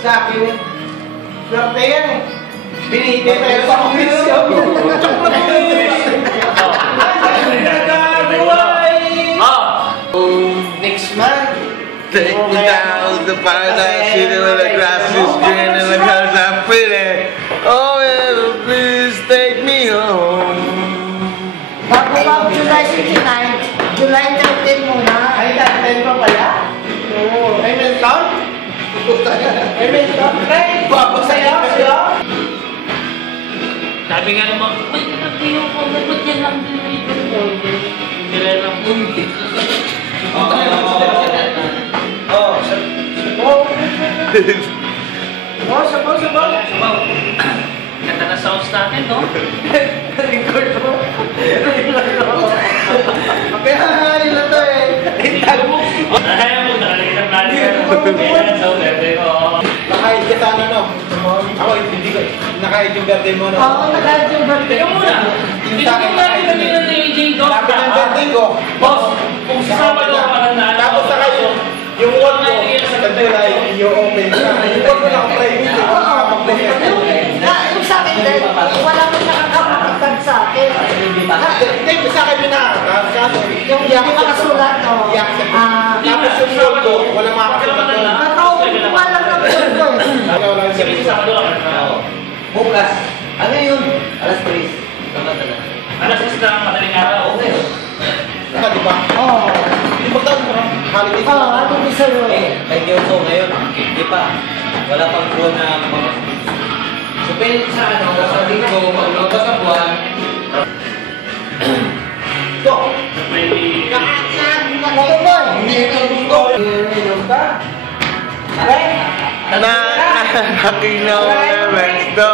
Sa akin eh. Swerte yan eh. Binigay tayo sa komisyo. Next month. Take me down to paradise, sitting where the grass is green and the colors are pretty. Oh, baby, please take me home. Bago July 29, July 13 muna. Ay, 10 pa pala? Oo. Ay, Milton? Ay, Milton? Ay, bago sa'yo? Sabi nga naman, wait, nagtiyo ko, ba't yan lang din dito? Kailan lang po. Sabaw. Ganda na sounds natin, no? Record mo. Kaya yun na to eh. Kaya mo, nakalagay ng plan ko. Kaya na sound, Nakahid ka sana, no? Ako, hindi ko. Nakahid yung birthday mo, no? Oo, nakahid yung birthday. Teka muna. Hindi ko natin kami na AJ Dog. Tapos ang birthday ko. Boss, kung sasama daw ka lang na. Tapos sa kayo, yung wall ko, kasi na i-open ka. Yung wall ko na ang private, Yung sa akin din, wala mo nakakapagtag sa akin. Hindi, sa akin yung nakakakaso. Yung makasulat, no? Tapos yung wall ko, walang makakasulat ko. Nakaupuan lang ng wall ko eh. Sige, sasama daw ka. Bukas. Ano yun? Alas 3. Alas 6 na madaling araw. Okay. Di ba? Oo. Hindi ba daw holiday? Oo, ano gusto nyo? May Kyoto ngayon. Hindi pa. Wala pang buwan na mga... So, pwede sa ano, sa linggo, maglabas ang buwan. Go! May... Nakakinaw na resto.